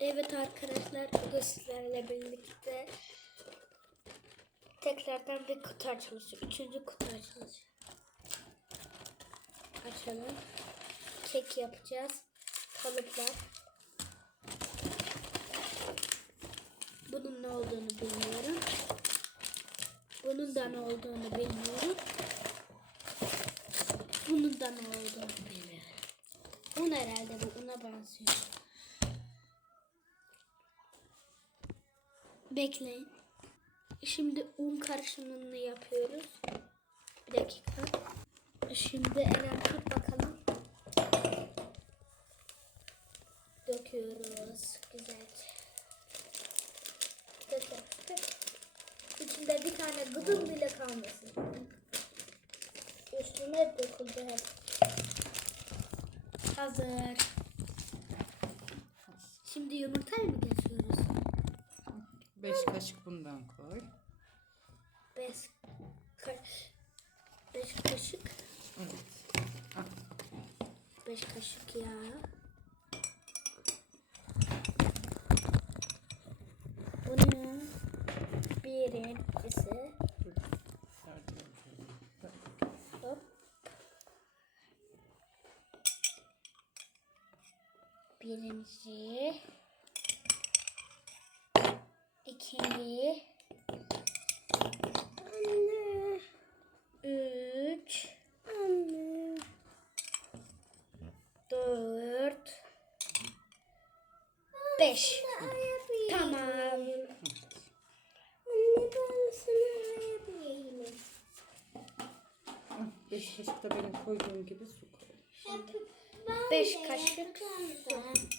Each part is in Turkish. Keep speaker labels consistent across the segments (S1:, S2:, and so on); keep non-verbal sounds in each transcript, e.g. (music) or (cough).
S1: Evet arkadaşlar bugün sizlerle birlikte tekrardan bir kutu açılışı. Üçüncü kutu açılışı. Açalım. Kek yapacağız. Kalıplar. Bunun ne olduğunu bilmiyorum. Bunun da ne olduğunu bilmiyorum. Bunun da ne olduğunu bilmiyorum. Un herhalde bu una benziyor. Bekleyin. Şimdi un karışımını yapıyoruz. Bir dakika. Şimdi Eren tut bakalım. Döküyoruz. Güzelce. Dök. İçinde bir tane gıdım bile kalmasın. Üstüne döküldü hep. Hazır. Şimdi yumurtayı mı geçiyoruz?
S2: 5 kaşık bundan koy.
S1: Beş, ka- beş kaşık.
S2: Evet. Al.
S1: Beş kaşık yağ. Bunun birincisi hop. Birinci. İkinci. Anne. Üç. Anne. Dört. Beş. Tamam. Anne ben sana yapayım.
S2: 5 kaşık da benim koyduğum gibi su koy.
S1: Beş kaşık su.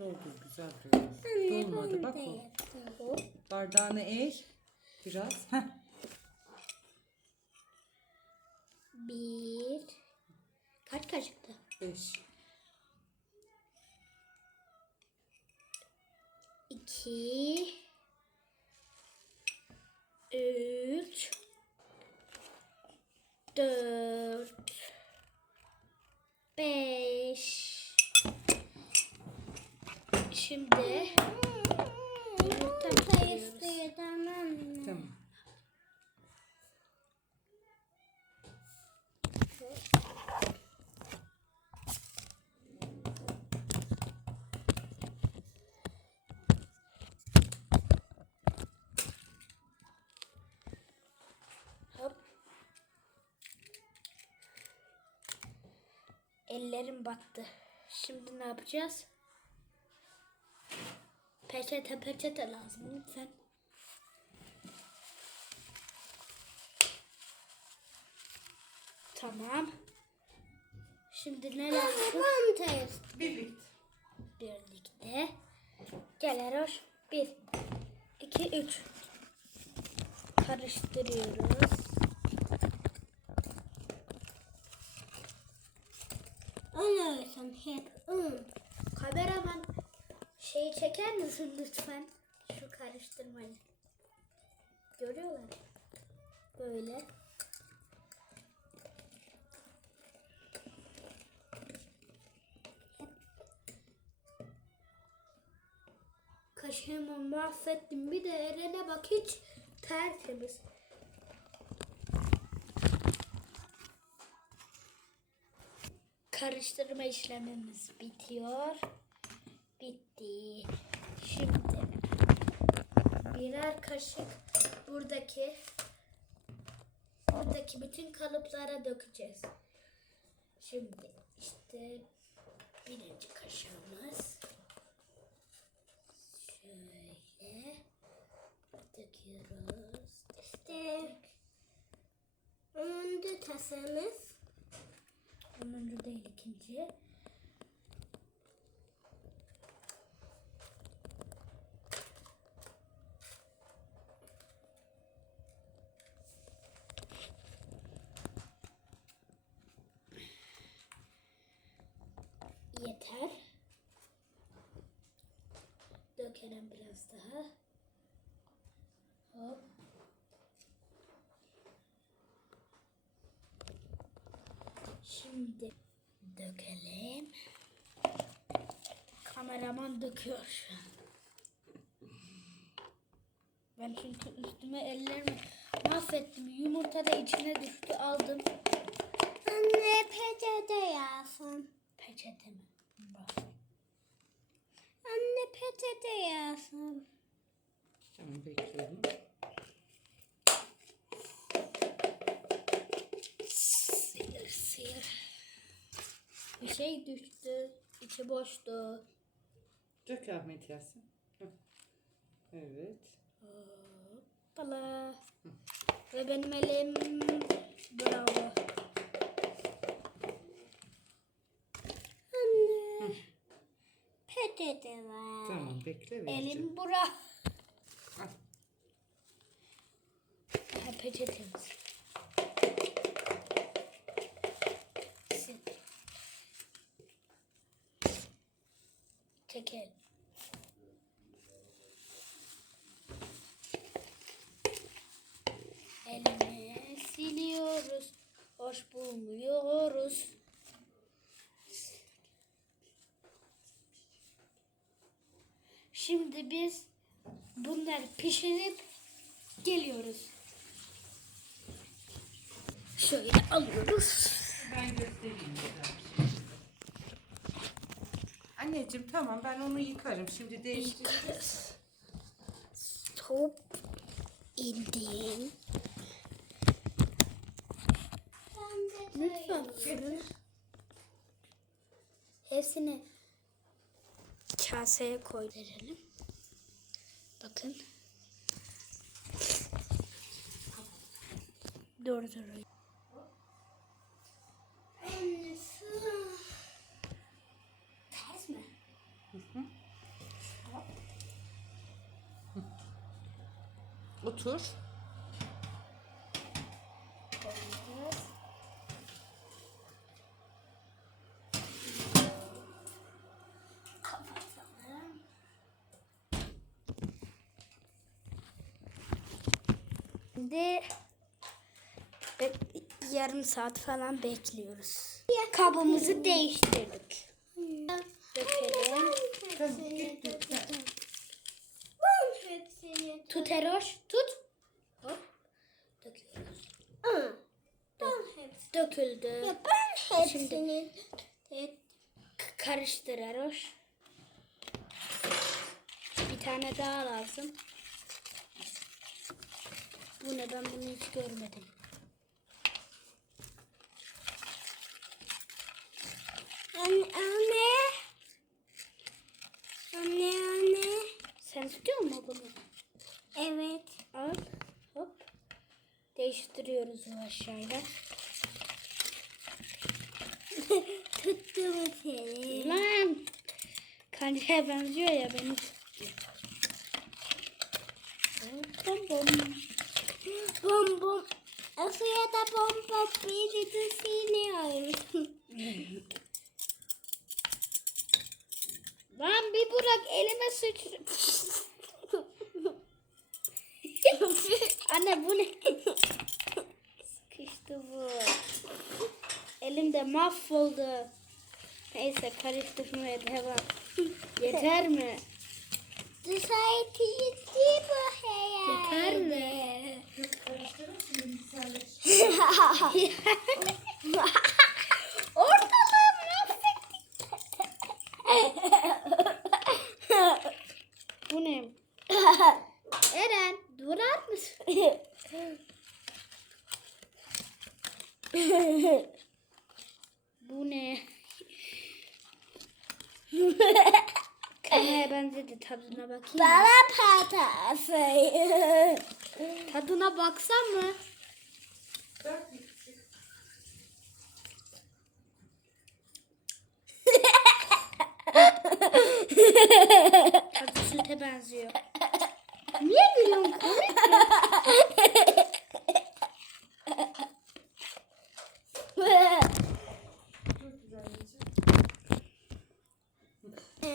S2: Doldur güzel biraz. Dolmadı bak o. Bardağını eğ. Biraz. Heh.
S1: Bir. Kaç kaşıktı?
S2: 5.
S1: İki. Üç. Dört. Beş. Şimdi yumurta.
S2: Tamam.
S1: Ellerim battı. Şimdi ne yapacağız? Peçete peçete lazım lütfen. Tamam. Şimdi ne lazım?
S2: Birlikte.
S1: Birlikte. Gel Eroş. Bir, iki, üç. Karıştırıyoruz. Anlıyorsun hep un. Şeyi çeker misin lütfen? Şu karıştırmayı. Görüyorlar. Böyle. Kaşığımı mahvettim. Bir de Eren'e bak hiç tertemiz. Karıştırma işlemimiz bitiyor. Bitti. Şimdi birer kaşık buradaki buradaki bütün kalıplara dökeceğiz. Şimdi işte birinci kaşığımız şöyle döküyoruz. İşte onuncu tasamız Onuncu değil ikinci. Yeter. Dökelim biraz daha. Hop. Şimdi dökelim. Kameraman döküyor şu an. Ben çünkü üstüme ellerimi mahvettim. Yumurta da içine düştü aldım.
S3: Anne peçete yazsın.
S1: Peçete mi?
S3: Anne peçete yazsın.
S2: Tamam bekliyorum.
S1: Sıyır sıyır. Bir şey düştü. İçi boştu.
S2: Dök Ahmet Yasin. Evet.
S1: Hoppala. Ve benim elim bravo.
S3: Anne. Peçete var.
S2: Tamam bekle vereceğim.
S1: Elim bura.
S2: Al.
S1: Ha, peçetemiz. Tekel. Elini siliyoruz. Hoş bulmuyoruz. Şimdi biz bunları pişirip geliyoruz. Şöyle alıyoruz.
S2: Ben göstereyim güzel. Anneciğim tamam ben onu yıkarım. Şimdi değiştireceğim.
S1: Stop. İndim. Lütfen. Hepsini kaseye koy verelim. Bakın.
S3: Anne su.
S1: Ters mi?
S2: Otur.
S1: Şimdi be- yarım saat falan bekliyoruz. Kabımızı değiştirdik. Dökelim. Tut Eroş, tut. Hop. Döküyoruz. Döküldü.
S3: Ya ben hepsini. Şimdi.
S1: Karıştır Eroş. Bir tane daha lazım. Bu ne ben bunu hiç görmedim.
S3: Anne anne. Anne anne.
S1: Sen tutuyor musun bunu?
S3: Evet.
S1: Al. Hop. Değiştiriyoruz o aşağıya. (laughs)
S3: Tuttum seni.
S1: Lan. Kancaya benziyor ya benim. Bom bom.
S3: Bom bom. Suya da bom bom biri de siliyorum.
S1: Lan bir bırak elime sıçr. Anne bu ne? Sıkıştı bu. Elimde mahvoldu. Neyse karıştırmaya devam. Yeter mi?
S3: Yetti bu hayal.
S1: Yeter mi? (laughs) Ortalığı mahvettik. Bu ne? Eren durar mısın? Bu ne? Kameraya benzedi tadına bakayım.
S3: Bana patası.
S1: Tadına baksam mı? Tadı süte benziyor. Niye gülüyorsun komik mi?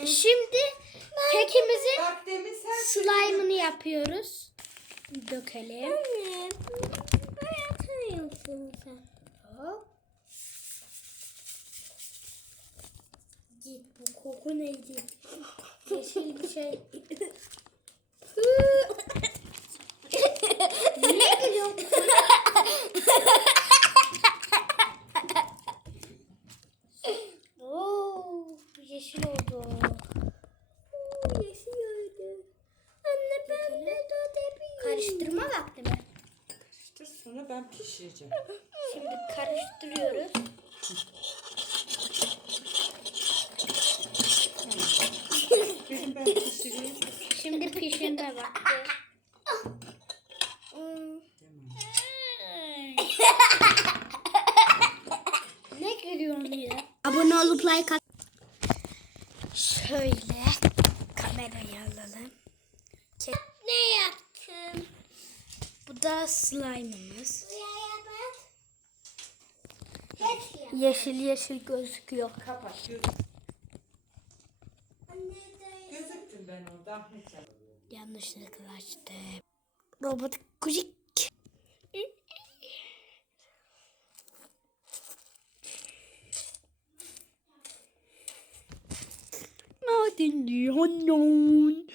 S1: Şimdi kekimizin slime'ını yapıyoruz. Dökelim.
S3: Yapıyorsun sen?
S1: Hop. Git bu Koku neydi? (laughs) Yeşil bir şey. (laughs) ne gülüyorsun? (laughs) Oo, yeşil oldu.
S3: Yeşil oldu. Anne ben de dödebilirim.
S1: Karıştırma vakti mi?
S2: İşte sonra ben pişireceğim.
S1: Şimdi karıştırıyoruz. Şimdi pişirme vakti.
S2: Tamam.
S1: ne gülüyorsun ya? Abone olup like at. Şöyle kamerayı alalım. Ke-
S3: Ne yaptın?
S1: Bu da slime'ımız.
S3: Buraya bak. Geç ya.
S1: Yeşil yeşil gözüküyor.
S2: Kapat gözüktüm ben orada Ahmetcan.
S1: Yanlışlıkla açtım. Robot kucik. Madenli honon.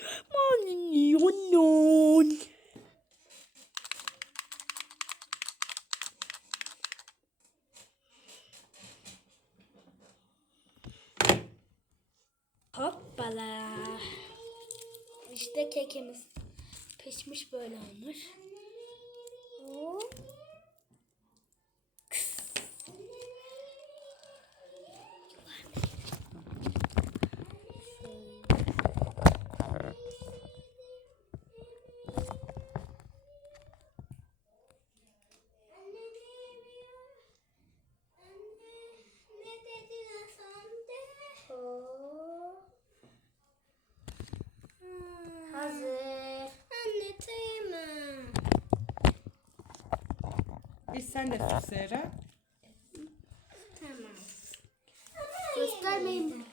S1: İşte kekimiz pişmiş böyle olmuş.
S3: Anne ne yapıyor? Anne ne dedin efendi?
S1: Hazır.
S3: Anne tamam.
S2: Bir sen de tut Zehra.
S3: Tamam.
S1: Göstermeyin.